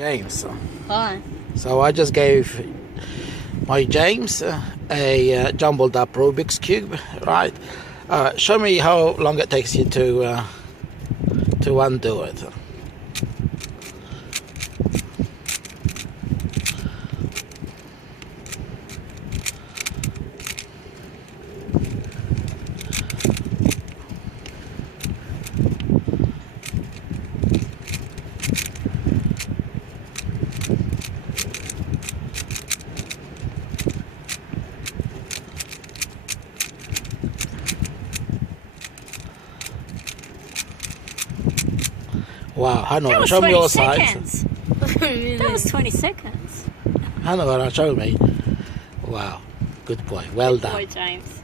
James. Hi. So I just gave my James a jumbled up Rubik's Cube, right? Show me how long it takes you to undo it. Wow, Hannah, show me your sides. That was 20 seconds. Hannah, show me. Wow, good boy, well done. Good boy, James.